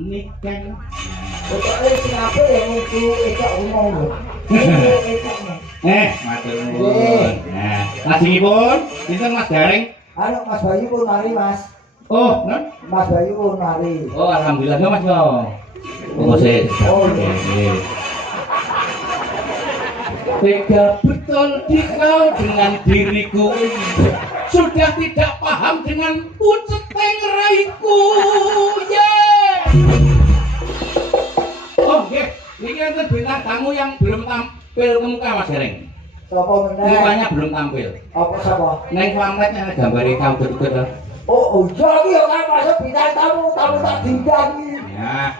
Niken. Pokoke sing apik ya nguku ekak umum. Matur nuwun. Nah, lajengipun pinten Mas Gareng? Anu Mas Bayu pun mari, Mas. Oh, non? Mas Bayu pun mari. Oh, alhamdulillah Mas yo. Tunggu sih. Tega betul dikau dengan diriku. Sudah tidak paham dengan pucet tengraiku. Oh, nggih. Ini enten bintang tamu yang belum tampil ke muka Mas Gareng. Sapa meneh? Mukanya belum tampil. Apa sapa? Neng pamfletnya gambare kau deket-deket. Oh, iya iki ya kan masuk bintang tamu tak diundang iki. Ya.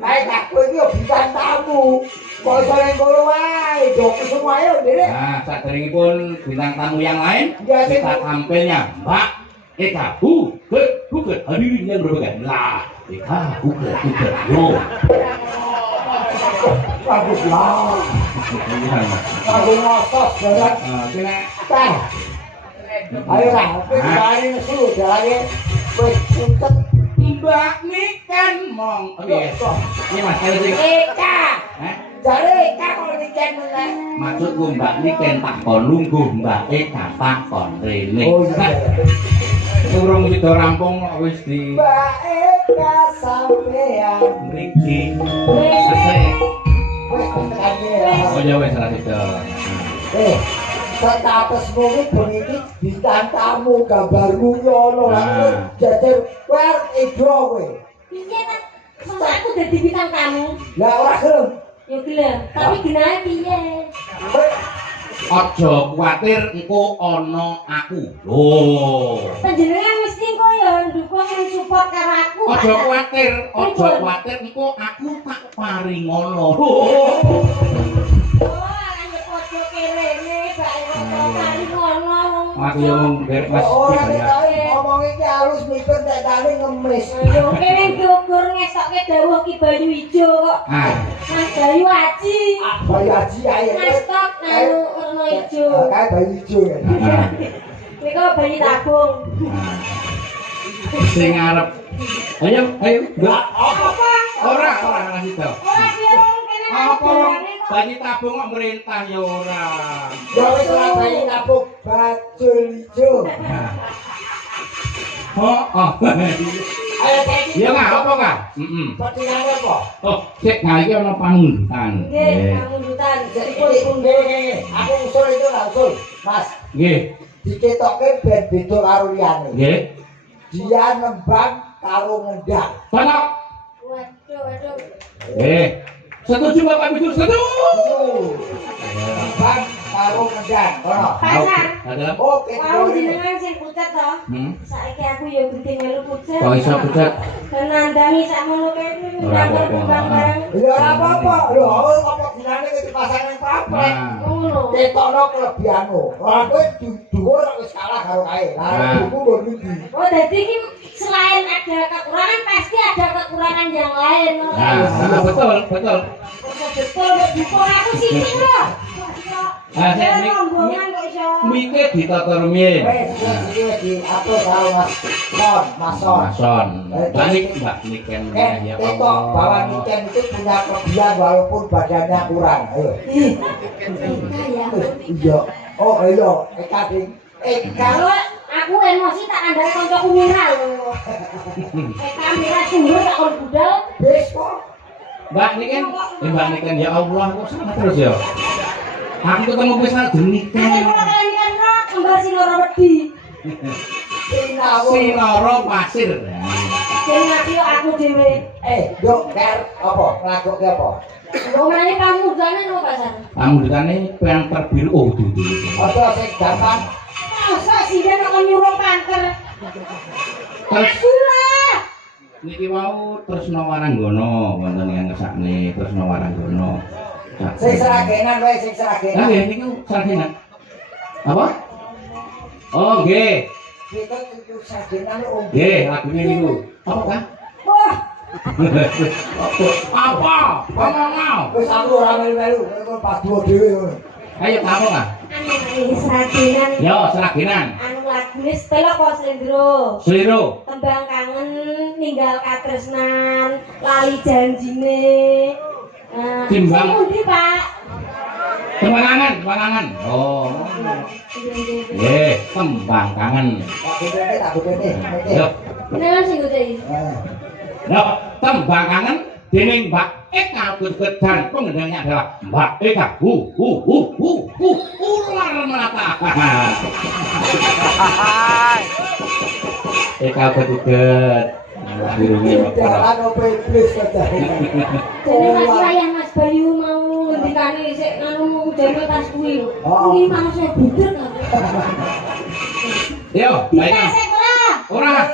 Aku iki yo bintang tamu. Kok iso ning kono wae, jok semua ya, Dek. Nah, saderengipun bintang tamu yang lain, Ya, kita tampilnya Mbak Eka Buket hadirin yang berbahagia. Lah, Eka Buket yo. Bagus lah. Aku ngotos jalan. Kena Teh. Ayo lah, wis mari nesu dalane wis putet. Mbak Niken mong. Oke. Ini Mas Gareng. Eka. Hah? Jare Eka kok niken meneh. Maksudku Mbak Niken tak kon lungguh Mbak Eka tak kon rene. Oh iya. Urung sida rampung kok wis di Mbak Eka sampean mriki. Selesai. wis tekan ya. Oh ya wis salah sida. Statusmu iki beniki bintang tamu gambarmu ngono lah. Jajar wer ego kowe. Piye kan? Masa aku dadi bintang tamu? Lah ora gelem. Ya gelem, tapi genahe piye? Aja kuwatir engko ana aku. Loh. Panjenengan mesti kok ya ndukung support karo aku. Aja kuwatir engko aku tak paringono. Oh, arang padha kerene bae kok kari ngono. Mas yo ngger Mas. Ora tahu ngomong iki halus mikir nek kali ngemis. Yo kene ndukur ngesokke dawuh Ki Bayu Ijo kok. Mas Bayu Aji. Bayu Aji ae. Mas Tok nang warna ijo. Kae Bayu Ijo ya. Nika bayi tabung. Sing arep. Ayo. Lah Apa? Ora sida. Ora biung kene Apa bayi tabung kok merintah ya ora. ya wis ora bayi tabuk bajul ijo. Oh. Ayo saiki. Ya nggak apa Kak? Pertinane apa? Oh, cek iki ana pangundutan. Nggih, pangundutan. Jadi pun ngene, aku usul itu langsung, Mas. Nggih. Diketokke ben beda karo liyane. Nggih. Dia nembang karo ngendang. Panak. Waduh. Setuju Bapak Ibu setuju. Nembang karo ngendang. Kono. Pasar. Ada. Oke. Mau jenengan sing pucet to? Saiki aku ya gede melu pucet. Kok iso pucet? Nandangi sakmono kene Ora apa-apa. bareng. Ya ora apa-apa. Lho, apa dinane iki dipasang ning paprek. Ngono. Ketokno kelebihanmu. Ora kowe dhuwur wis kalah karo kae. Lah iku mbok iki. Oh, jadi ini selain ada kekurangan pasti ada kekurangan yang lain. Nah, betul. Betul, dukung aku sih loh. Ah, saya rombongan kok iso. mikir ditata rumiyin. Wis di atur karo Mas Son. Mason. Balik Mbak Niken ya Ketok bahwa Niken itu punya kelebihan walaupun badannya kurang. Ayo. Iya. Oh, iya. Eka ding. Kalau aku emosi tak andai kancaku miral. Kamera sumber tak kon budal. Wis kok. Mbak Niken ya Allah kok sama terus ya. Aku ketemu wis Niken. Kalau kalian kan kembar sinoro wedi. Sinoro pasir. Jadi nanti aku dhewe. Yuk, ker apa? Nglagokke apa? Ngomongane pamudane lho pasar. Pamudane yang terbiru oh dudu. Aja sing gampang. Masa sih dia kok nyuruh kanker. Terus Gila. niki wau Tresna Waranggono wonten yang ngesakne Tresna Waranggono. Sing seragenan wae sing seragenan. Nggih niku seragenan. Apa? Oh nggih. kita itu sajenan om. Lagunya niku. Apa kan? Wah, Apa? Ngomong. Wis aku ora melu-melu, kok pas dua dhewe ngono. Ayo kamu kan? anu seragenan. Yo, seragenan. Anu lagune sepelo kok Slendro. Sliro. Tembang kangen ninggal katresnan, lali janjine. Timbang. Pundi, Pak? Tembang kangen. Oh. Tembang kangen. Tak bedene. Yo. Bener sing ngene. Yo, tembang kangen dening Mbak Eka Gedhan pengendangnya adalah Mbak Eka. Ular melata. Eka Gedhan. Jalan opo iblis saja. Jadi Mas Ryan Mas Bayu mau ngendikane sik anu jane tas kuwi. Kuwi manusia budek. Yo, baik. Dikasih ora?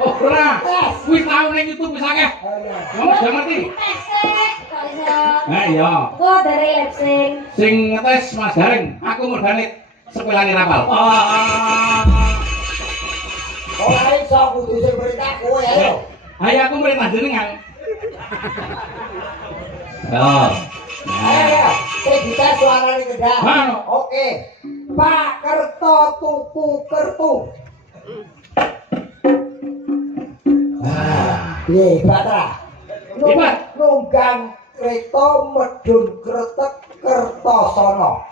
Ora. Wis tau ning YouTube wis akeh. Wong sudah mati. Pesek kok iso. Iya. Kok dari Lepsing. Sing ngetes Mas Gareng, aku modane sepelane rapal. Ora iso kudu sing perintah kowe ayo. Ayo aku merintah jenengan. Yo. Ayo, sing kita suarane Gedhan. Halo. Oke. Pak Kerto tuku kertu. Piye, Batra? Hebat. Nunggang kereta medun kretek Kertosono.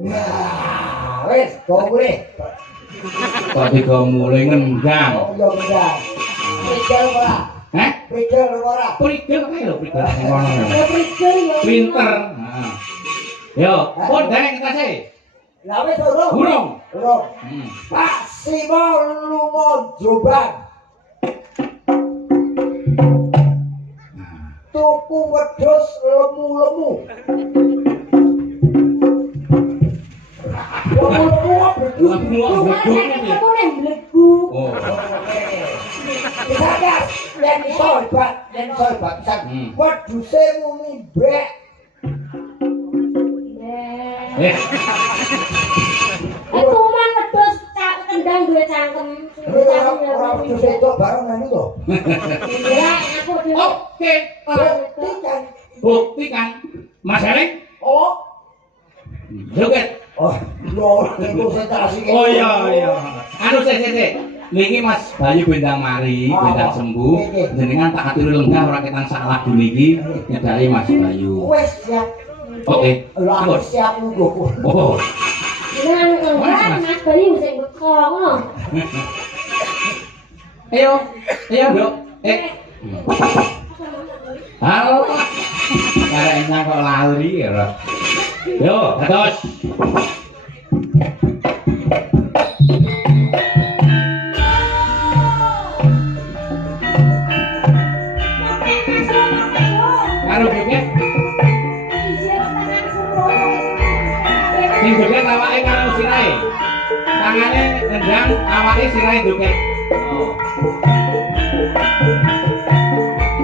Nah, wis, kok mulai. Kok digo mulai ngendang. Oh, iya ngendang. Prigel ora? Heh? Prigel ora? Prigel kae lho, prigel sing ngono. Ya prigel ya. Pinter. Yo, pun dereng ketase. Lah wis urung. Burung. Urung. Pak Simo lunga Jombang. Tuku wedhus lemu-lemu. Lemu-lemu apa Kamu nang blegu. Oh. Bisa gas, yen iso hebat pisan. Wedhuse muni mbek. Itu man wedhus kendang duwe cangkem. Ora wedhus itu bareng ngene to. Ya, aku dhewe. Oke. Buktikan. Buktikan. Mas Gareng. Oh. Joget. Oh, lho, konsentrasi. Oh iya. Anu sik. Niki Mas Bayu bendang mari, bendang sembuh. Jenengan tak aturi lenggah ora ketang sak lagu niki nyedaki Mas Bayu. Wes siap. Oke. Lah siap nunggu. Oh. Dengan enggak Mas Bayu sing beko ngono. Ayo, Dok. Halo. Karek enak kok lali ya. Yo, terus. Karo joget. Sing joget awake karo sirahe. Tangane nendang, awake sirahe joget. Oh.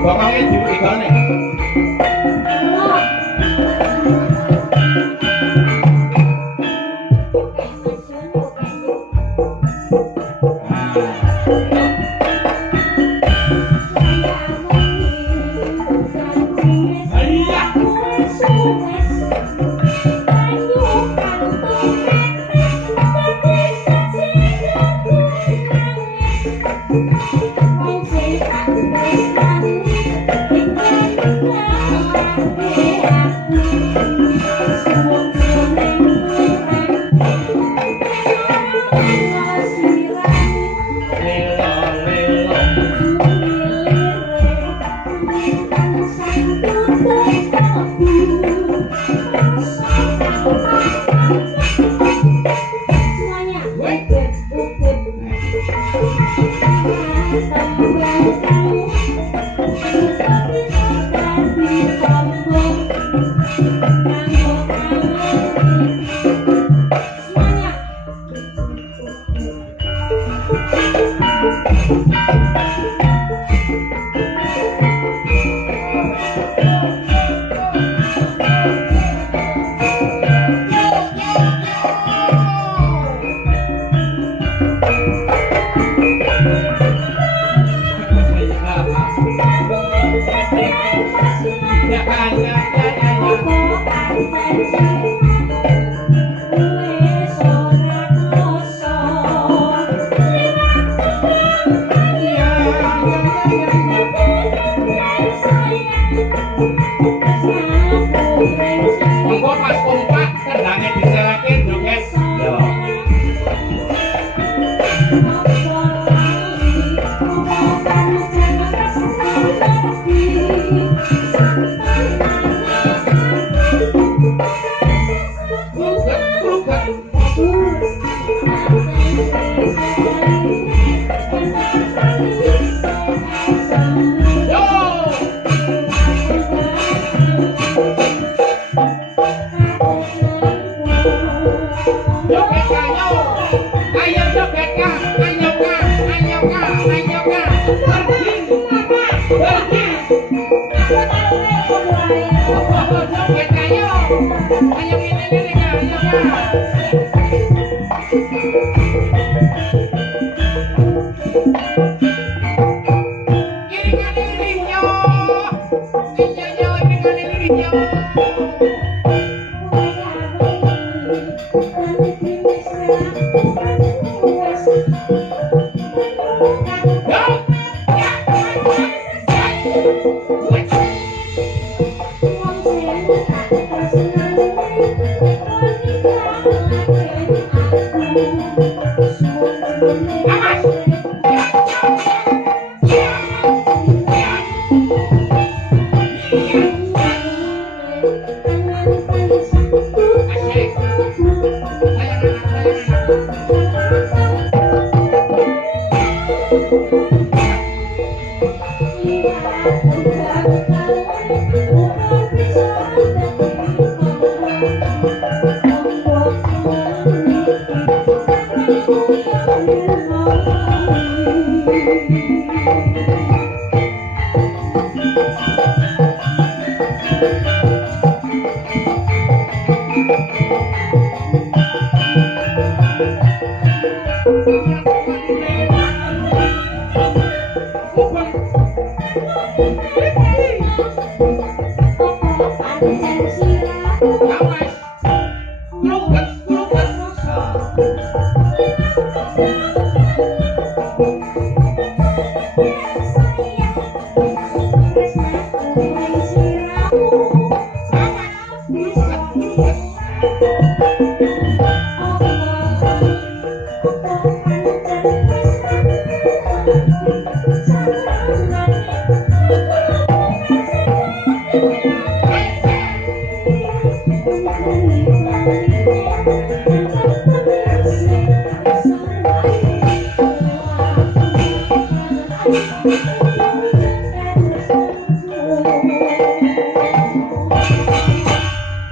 Pokoke diigone.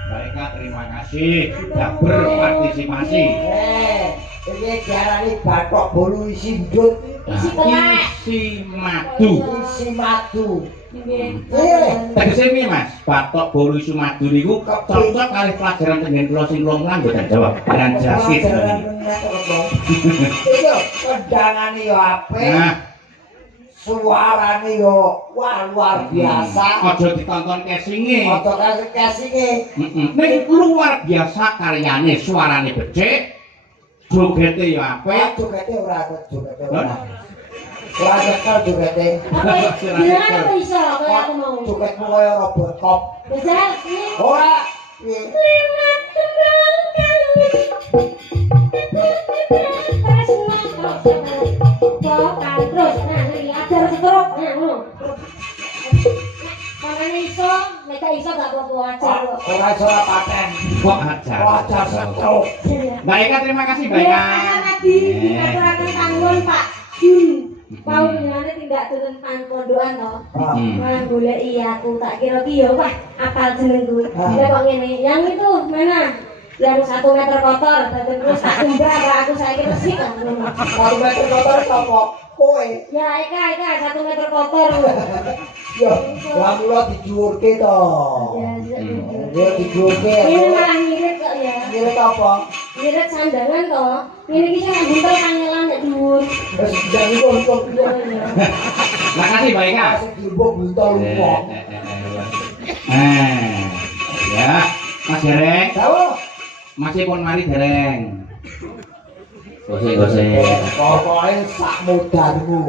Baiklah, terima kasih sudah berpartisipasi. Ini diarani bathok bolu isi ndut, Isi madu. isi madu. Tegese piye, Mas? Bathok bolu isi madu niku cocok kali pelajaran tengen kula sing kula mulang mboten jawab. Dengan jelas iki. Iya, kendangane yo apik. Nah, Suarane yo wah luar biasa. aja ditonton casinge. Foto kasih-kasih Ning luar biasa karyane, suarane becik. Jogete yo apik. jogete ora jogete ora. Ora cekel jogete. Gimana apa iso kayak aku mau? Jogetmu koyo Robocop. Bisa ini. Ora. Piye? Limat tembang kali. Terus, nah, ini ajar setruk, nah, ngono. Makanya iso, mereka iso gak apa-apa ajar kok. Ora iso paten. Kok ajar. Wajar setruk. Baiklah, terima kasih, Ya, baiklah. karena tadi dikatakan tanggung Pak Jun. Mau gimana tidak turun pondokan toh? Malah boleh iya aku tak kira ki yo wah apal jenengku. Dia kok ngene. Yang itu mana? Yang 1 meter kotor, terus tak tumbah aku saiki resik kan. 1 meter kotor sapa? Kowe. Ya Eka 1 meter kotor. Yo, lah mulo dijuurke to. Yo dijuurke. Ini malah ngirit kok ya. Ngirit apa? Ngirit sandangan toh. Ini ki sing buntel kangelan nek dhuwur. Wis ndang iku kok piye. Makasih, baiklah. Sing diubuk buntel lupa. Ya, Mas Dereng, Tahu? masih pun mari Dereng. Gosek. Pokoknya sak mudarmu.